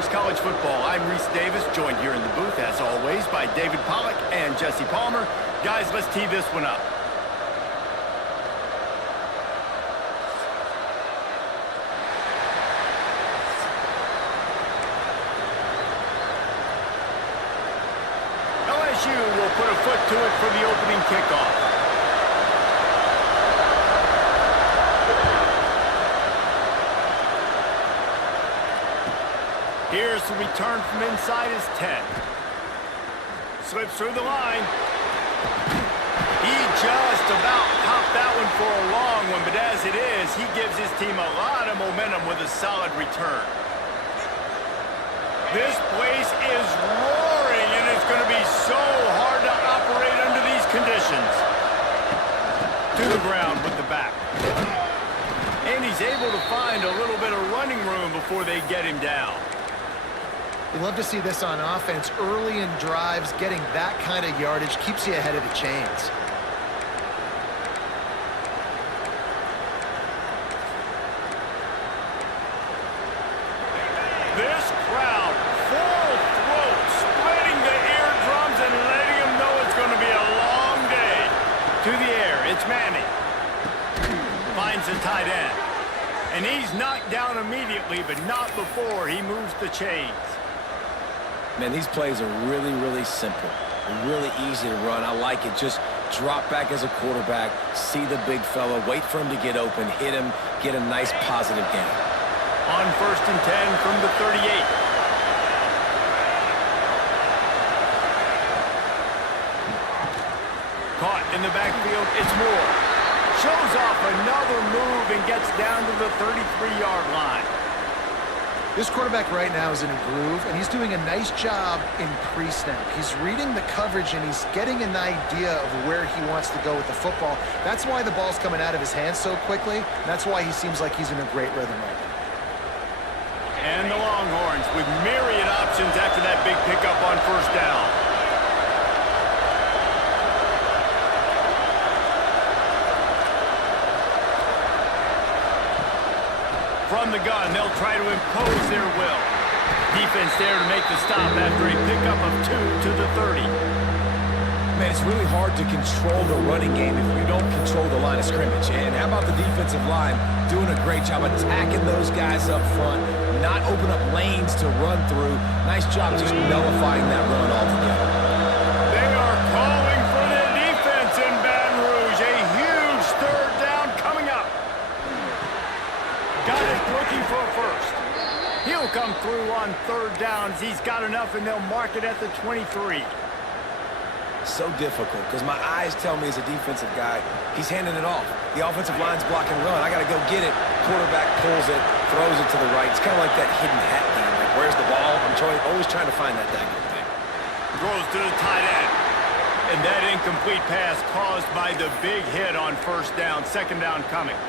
Sports College Football. I'm Reese Davis, joined here in the booth, as always, by David Pollack and Jesse Palmer. Guys, let's tee this one up. LSU will put a foot to it for the opening kickoff. Here's the return from inside his 10. Slips through the line. He just about popped that one for a long one, but as it is, he gives his team a lot of momentum with a solid return. This place is roaring, and it's going to be so hard to operate under these conditions. To the ground with the back. And he's able to find a little bit of running room before they get him down. You love to see this on offense. Early in drives, getting that kind of yardage keeps you ahead of the chains. This crowd, full throat, spreading the eardrums and letting them know it's going to be a long day. To the air, it's Manning. Finds the tight end. And he's knocked down immediately, but not before he moves the chains. Man, these plays are really, really simple. Really easy to run. I like it. Just drop back as a quarterback, see the big fella, wait for him to get open, hit him, get a nice positive gain. On 1st and 10 from the 38. Caught in the backfield, it's Moore. Shows off another move and gets down to the 33-yard line. This quarterback right now is in a groove, and he's doing a nice job in pre-snap. He's reading the coverage, and he's getting an idea of where he wants to go with the football. That's why the ball's coming out of his hands so quickly. And that's why he seems like he's in a great rhythm right now. And the Longhorns with myriad options after that big pickup on 1st down. From the gun, they'll try to impose their will. Defense there to make the stop after a pickup of 2 to the 30. Man, it's really hard to control the running game if you don't control the line of scrimmage. And how about the defensive line doing a great job attacking those guys up front, not open up lanes to run through. Nice job just nullifying that run altogether. They are calling for their defense in Baton Rouge. A huge 3rd down coming up. Got it looking for a first. He'll come through on 3rd downs. He's got enough, and they'll mark it at the 23. So difficult because my eyes tell me as a defensive guy, he's handing it off. The offensive line's blocking run. I got to go get it. Quarterback pulls it, throws it to the right. It's kind of like that hidden hat game. Like, where's the ball? I'm always trying to find that daggone thing. Throws to the tight end. And that incomplete pass caused by the big hit on 1st down. 2nd down coming.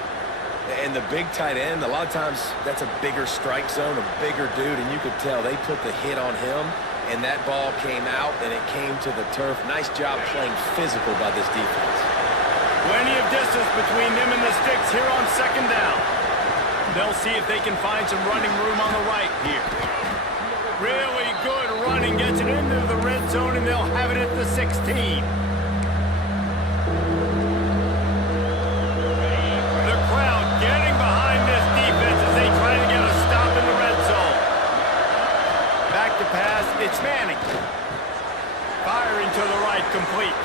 And the big tight end, a lot of times that's a bigger strike zone, a bigger dude, and you could tell they put the hit on him, and that ball came out, and it came to the turf. Nice job playing physical by this defense. Plenty of distance between them and the sticks here on 2nd down. They'll see if they can find some running room on the right here. Really good running, gets it into the red zone, and they'll have it at the 16. Getting behind this defense as they try to get a stop in the red zone. Back to pass, it's Manning. Firing to the right, complete.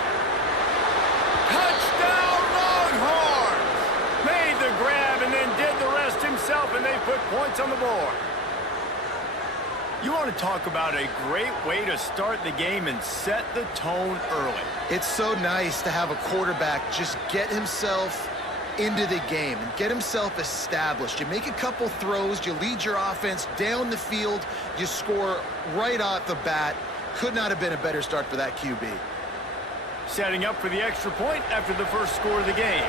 Touchdown Longhorns! Made the grab and then did the rest himself, and they put points on the board. You want to talk about a great way to start the game and set the tone early. It's so nice to have a quarterback just get himself into the game and get himself established. You make a couple throws, you lead your offense down the field, you score right off the bat. Could not have been a better start for that QB. Setting up for the extra point after the first score of the game.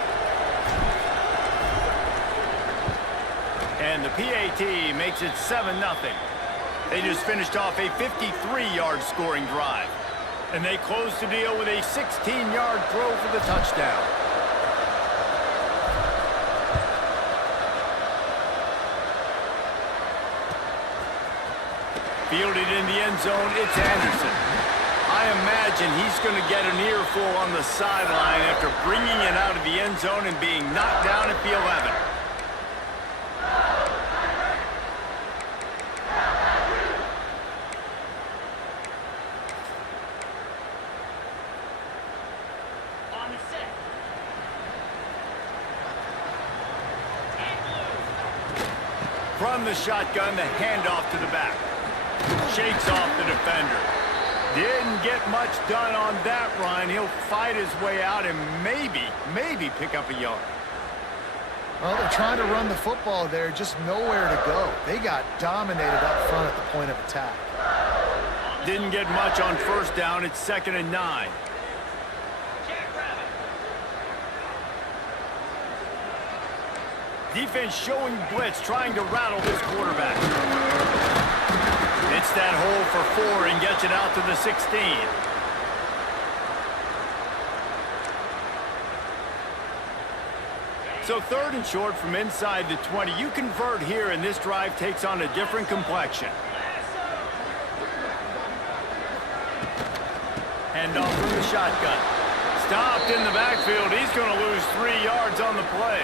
And the PAT makes it 7-0. They just finished off a 53-yard scoring drive. And they close the deal with a 16-yard throw for the touchdown. Fielded in the end zone, it's Anderson. I imagine he's going to get an earful on the sideline after bringing it out of the end zone and being knocked down at the 11. From the shotgun, the handoff to the back. Shakes off the defender. Didn't get much done on that run. He'll fight his way out and maybe pick up a yard. Well, they're trying to run the football there, just nowhere to go. They got dominated up front at the point of attack. Didn't get much on first down. It's 2nd and 9. Defense showing blitz, trying to rattle this quarterback. It's that hole for 4 and gets it out to the 16. So 3rd and short from inside the 20. You convert here and this drive takes on a different complexion. Handoff from the shotgun. Stopped in the backfield. He's going to lose 3 yards on the play.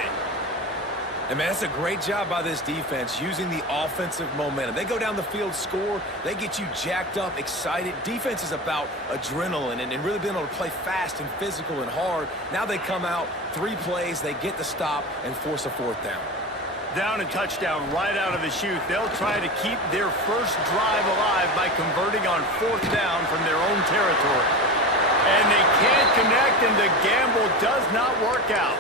And man, that's a great job by this defense, using the offensive momentum. They go down the field, score, they get you jacked up, excited. Defense is about adrenaline and really being able to play fast and physical and hard. Now they come out, 3 plays, they get the stop and force a 4th down. Down and touchdown right out of the chute. They'll try to keep their first drive alive by converting on 4th down from their own territory. And they can't connect, and the gamble does not work out.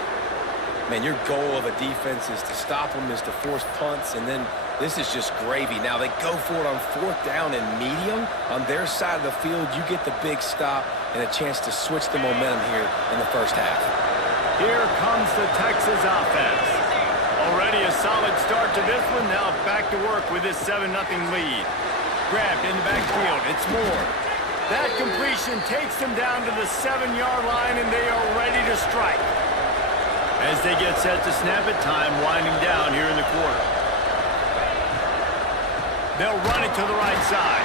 Man, your goal of a defense is to stop them, is to force punts, and then this is just gravy. Now they go for it on 4th down and medium. On their side of the field, you get the big stop and a chance to switch the momentum here in the first half. Here comes the Texas offense. Already a solid start to this one. Now back to work with this 7-0 lead. Grabbed in the backfield. It's Moore. That completion takes them down to the 7-yard line, and they are ready to strike. As they get set to snap it, time winding down here in the quarter. They'll run it to the right side.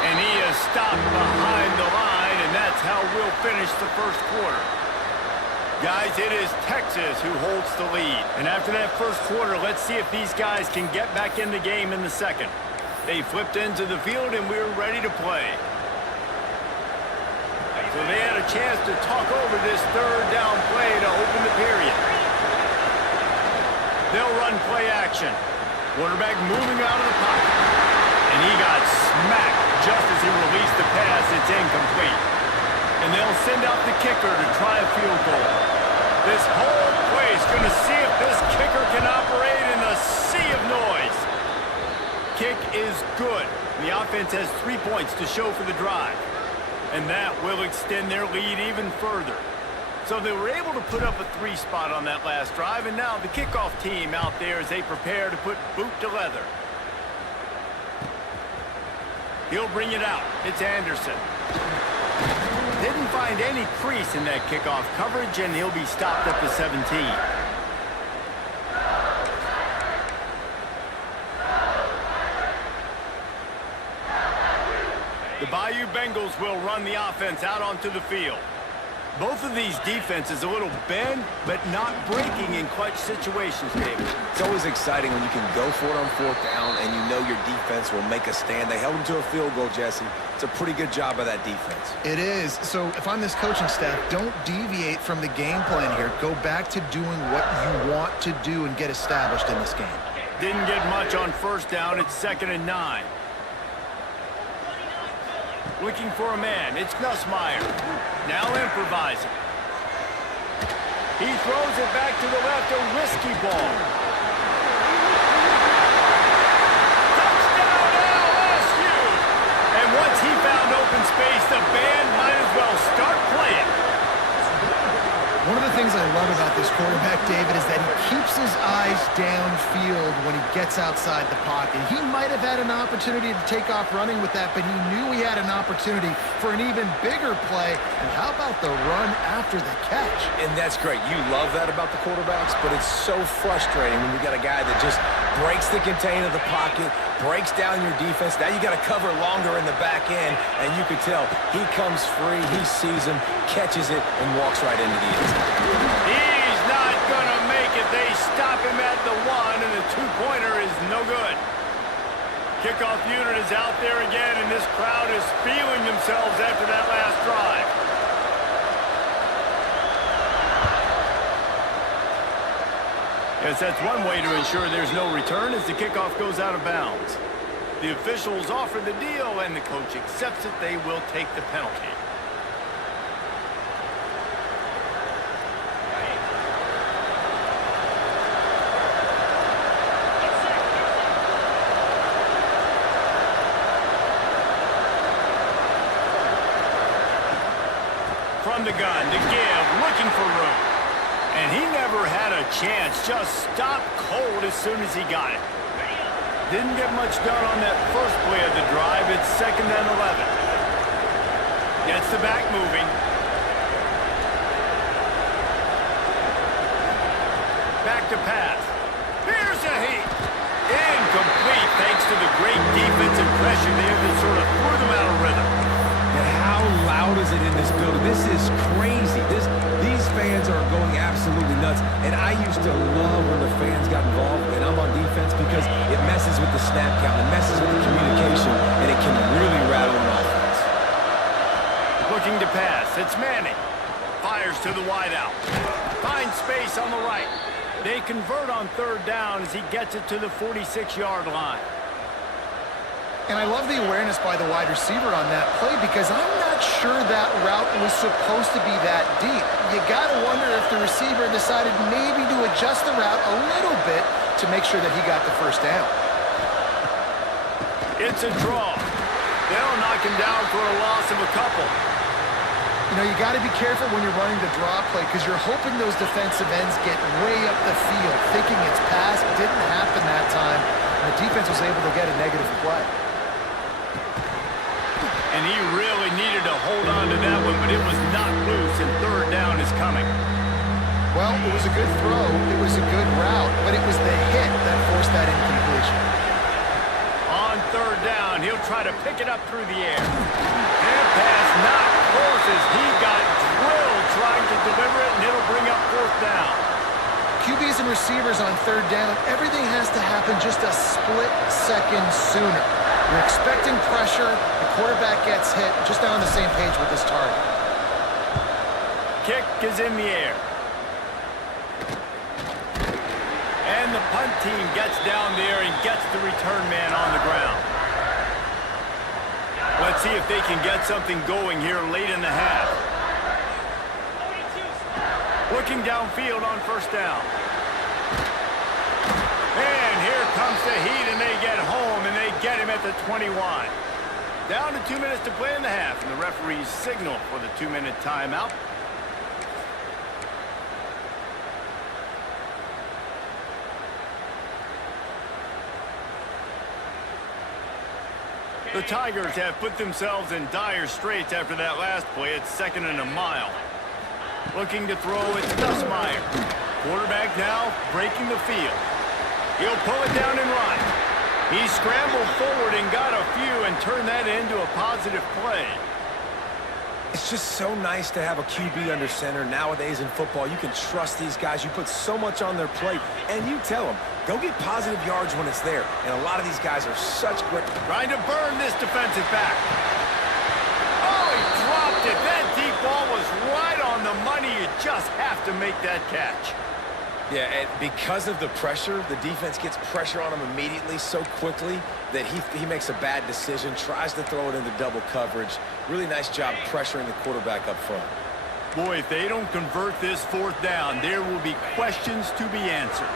And he is stopped behind the line, and that's how we'll finish the first quarter. Guys, it is Texas who holds the lead. And after that first quarter, let's see if these guys can get back in the game in the second. They flipped into the field, and we're ready to play. So they had a chance to talk over this 3rd down play to open the period. They'll run play action. Quarterback moving out of the pocket. And he got smacked just as he released the pass. It's incomplete. And they'll send out the kicker to try a field goal. This whole play is going to see if this kicker can operate in a sea of noise. Kick is good. The offense has 3 points to show for the drive. And that will extend their lead even further. So they were able to put up a 3 spot on that last drive, and now the kickoff team out there as they prepare to put boot to leather. He'll bring it out. It's Anderson. Didn't find any crease in that kickoff coverage, and he'll be stopped at the 17. The Bayou Bengals will run the offense out onto the field. Both of these defenses a little bend, but not breaking in clutch situations, David. It's always exciting when you can go for it on 4th down and you know your defense will make a stand. They held them to a field goal, Jesse. It's a pretty good job by that defense. It is. So if I'm this coaching staff, don't deviate from the game plan here. Go back to doing what you want to do and get established in this game. Didn't get much on first down. It's 2nd and 9. Looking for a man. It's Nussmeier. Now improvising. He throws it back to the left. A risky ball. Touchdown LSU! And once he found open space, the band might as well start playing. One of the things I love about this quarterback, David, is that he keeps his eyes downfield when he gets outside the pocket. He might have had an opportunity to take off running with that, but he knew he had an opportunity for an even bigger play. And how about the run after the catch? And that's great. You love that about the quarterbacks, but it's so frustrating when you got a guy that just breaks the contain of the pocket, breaks down your defense. Now you got to cover longer in the back end, and you could tell he comes free, he sees him, catches it, and walks right into the end zone. He's not going to make it. They stop him at the 1, and the two-pointer is no good. Kickoff unit is out there again, and this crowd is feeling themselves after that last drive. Yes, that's one way to ensure there's no return as the kickoff goes out of bounds. The officials offer the deal, and the coach accepts it. They will take the penalty. From the gun to give, looking for room. And he never had a chance, just stopped cold as soon as he got it. Didn't get much done on that first play of the drive. It's 2nd and 11. Gets the back moving. Back to pass. Here's a heat. Incomplete thanks to the great defensive pressure there that sort of threw them out of rhythm. And how loud is it in this building? This is crazy. These fans are going absolutely nuts. And I used to love when the fans got involved, and I'm on defense because it messes with the snap count, it messes with the communication, and it can really rattle an offense. Looking to pass. It's Manning. Fires to the wideout. Finds space on the right. They convert on 3rd down as he gets it to the 46-yard line. And I love the awareness by the wide receiver on that play because I'm not sure that route was supposed to be that deep. You got to wonder if the receiver decided maybe to adjust the route a little bit to make sure that he got the first down. It's a draw. They'll knock him down for a loss of a couple. You know, you got to be careful when you're running the draw play because you're hoping those defensive ends get way up the field, thinking it's pass. Didn't happen that time, and the defense was able to get a negative play. And he really needed to hold on to that one, but it was not loose, and 3rd down is coming. Well, it was a good throw, it was a good route, but it was the hit that forced that incompletion. On 3rd down, he'll try to pick it up through the air. And pass not close as he got drilled trying to deliver it, and it'll bring up 4th down. QBs and receivers on 3rd down, everything has to happen just a split second sooner. You're expecting pressure, the quarterback gets hit, just not on the same page with his target. Kick is in the air. And the punt team gets down there and gets the return man on the ground. Let's see if they can get something going here late in the half. Looking downfield on 1st down. And here comes the heat, and they get home, and they get him at the 21. Down to 2 minutes to play in the half, and the referees signal for the 2-minute timeout. The Tigers have put themselves in dire straits after that last play. It's 2nd and a mile. Looking to throw, it's Nussmeier. Quarterback now breaking the field. He'll pull it down and run. He scrambled forward and got a few and turned that into a positive play. It's just so nice to have a QB under center nowadays in football. You can trust these guys. You put so much on their plate, and you tell them, go get positive yards when it's there. And a lot of these guys are such great. Trying to burn this defensive back. Oh, he dropped it. That deep ball was right on the money. You just have to make that catch. Yeah, and because of the pressure, the defense gets pressure on him immediately so quickly that he makes a bad decision, tries to throw it into double coverage. Really nice job pressuring the quarterback up front. Boy, if they don't convert this 4th down, there will be questions to be answered.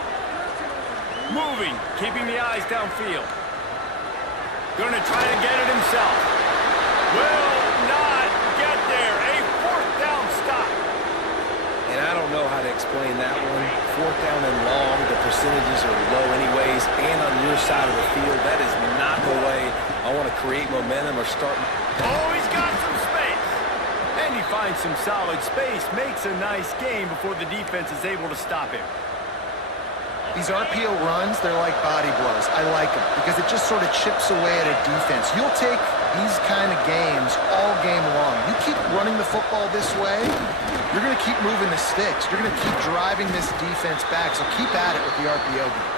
Moving, keeping the eyes downfield. Going to try to get it himself. Will not get there. A 4th down stop. And I don't know how to explain that one. 4th down and long. The percentages are low anyways, and on your side of the field, that is not the way I want to create momentum or start. Oh, he's got some space. And he finds some solid space, makes a nice game before the defense is able to stop him. These RPO runs, they're like body blows. I like them because it just sort of chips away at a defense. You'll take these kind of games all game long. You keep running the football this way, you're going to keep moving the sticks. You're going to keep driving this defense back, so keep at it with the RPO game.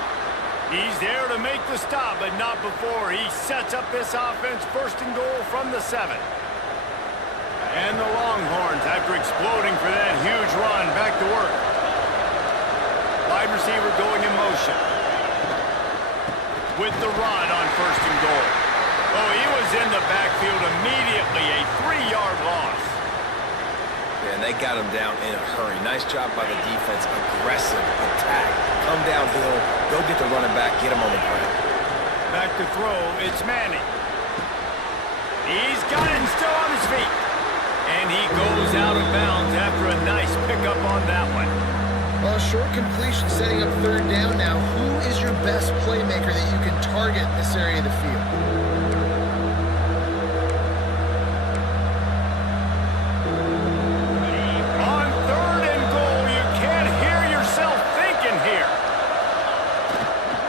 He's there to make the stop, but not before. He sets up this offense first and goal from the 7. And the Longhorns, after exploding for that huge run, back to work. Wide receiver going in motion. With the run on first and goal. Oh, he was in the backfield immediately. A 3-yard loss. Yeah, and they got him down in a hurry. Nice job by the defense. Aggressive attack. Come downhill. Go get the running back. Get him on the ground. Back to throw. It's Manning. He's got it and still on his feet. And he goes out of bounds after a nice pickup on that one. Well, short completion setting up third down now. Who is your best playmaker that you can target in this area of the field? On third and goal, you can't hear yourself thinking here.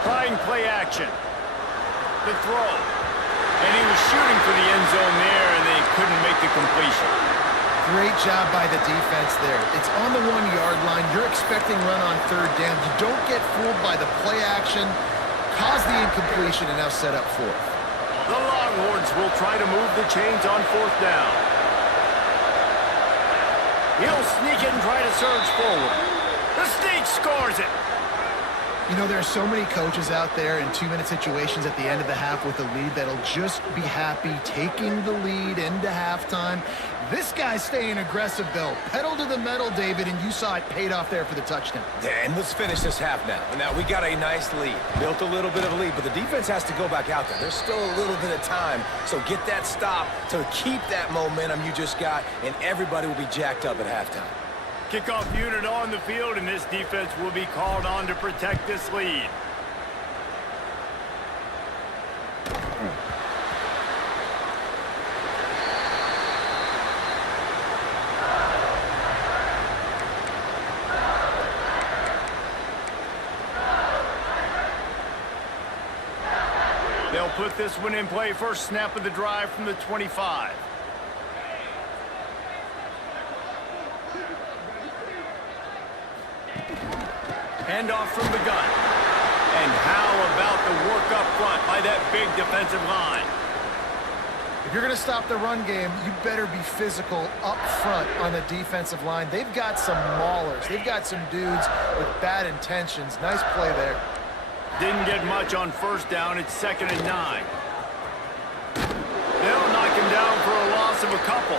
Trying play action. The throw. And he was shooting for the end zone there, and they couldn't make the completion. Great job by the defense there. It's on the 1-yard line. You're expecting run on third down. You don't get fooled by the play action, cause the incompletion, and now set up fourth. The Longhorns will try to move the chains on fourth down. He'll sneak it and try to surge forward. The sneak scores it. You know, there are so many coaches out there in 2-minute situations at the end of the half with a lead that'll just be happy taking the lead into halftime. This guy's staying aggressive, though. Pedal to the metal, David, and you saw it paid off there for the touchdown. Yeah, and let's finish this half now. Now, we got a nice lead. Built a little bit of a lead, but the defense has to go back out there. There's still a little bit of time, so get that stop to keep that momentum you just got, and everybody will be jacked up at halftime. Kickoff unit on the field, and this defense will be called on to protect this lead. They'll put this one in play. First snap of the drive from the 25. Handoff from the gun. And how about the work up front by that big defensive line? If you're going to stop the run game, you better be physical up front on the defensive line. They've got some maulers. They've got some dudes with bad intentions. Nice play there. Didn't get much on first down. It's 2nd and 9. They'll knock him down for a loss of a couple.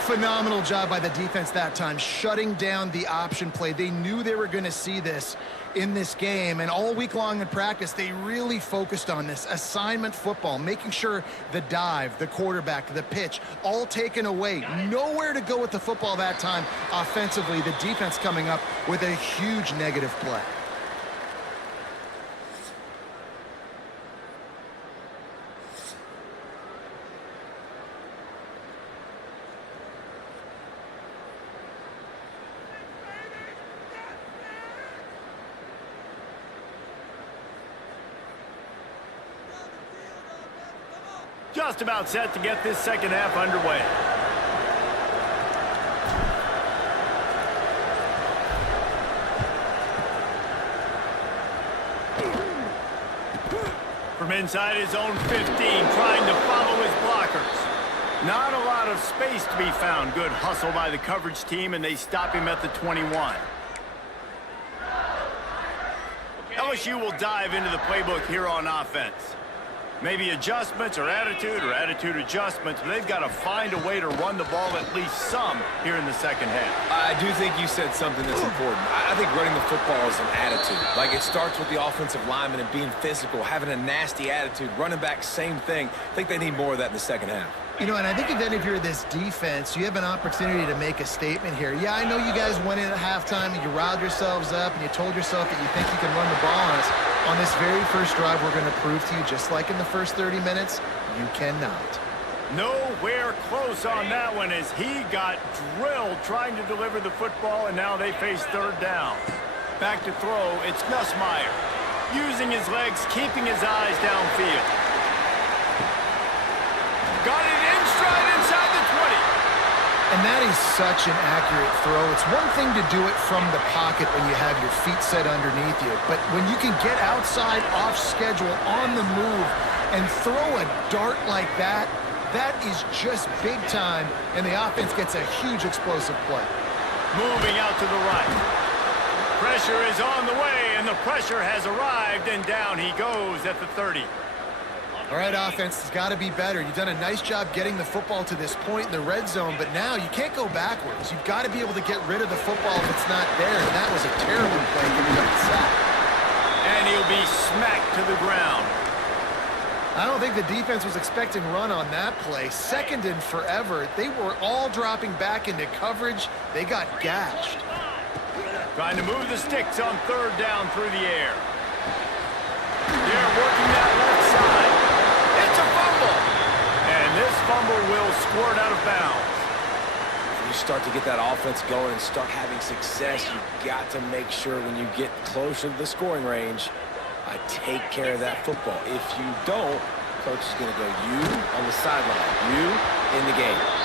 Phenomenal job by the defense that time, shutting down the option play. They knew they were going to see this in this game, and all week long in practice, they really focused on this assignment football, making sure the dive, the quarterback, the pitch, all taken away. Nowhere to go with the football that time offensively. The defense coming up with a huge negative play. Just about set to get this second half underway. From inside his own 15, trying to follow his blockers. Not a lot of space to be found. Good hustle by the coverage team, and they stop him at the 21. LSU will dive into the playbook here on offense. Maybe adjustments or attitude adjustments, but they've got to find a way to run the ball at least some here in the second half. I do think you said something that's important. I think running the football is an attitude. Like, it starts with the offensive lineman and being physical, having a nasty attitude. Running back, same thing. I think they need more of that in the second half. You know, and I think if you're this defense, you have an opportunity to make a statement here. Yeah, I know you guys went in at halftime and you riled yourselves up and you told yourself that you think you can run the ball on us. On this very first drive, we're going to prove to you, just like in the first 30 minutes, you cannot. Nowhere close on that one as he got drilled trying to deliver the football, and now they face third down. Back to throw, it's Nussmeier. Using his legs, keeping his eyes downfield. Got it in stride inside the 20. And that is such an accurate throw. It's one thing to do it from the pocket when you have your feet set underneath you, but when you can get outside, off schedule, on the move, and throw a dart like that, that is just big time, and the offense gets a huge explosive play. Moving out to the right. Pressure is on the way, and the pressure has arrived, and down he goes at the 30. All right, offense has got to be better. You've done a nice job getting the football to this point in the red zone, but now you can't go backwards. You've got to be able to get rid of the football if it's not there, and that was a terrible play for the sack. And he'll be smacked to the ground. I don't think the defense was expecting run on that play. Second and forever. They were all dropping back into coverage. They got gashed. Trying to move the sticks on third down through the air. They're working that left side. It's a fumble. And this fumble will squirt out of bounds. When you start to get that offense going and start having success, you've got to make sure when you get closer to the scoring range, take care of that football. If you don't, coach is going to go, you on the sideline, you in the game.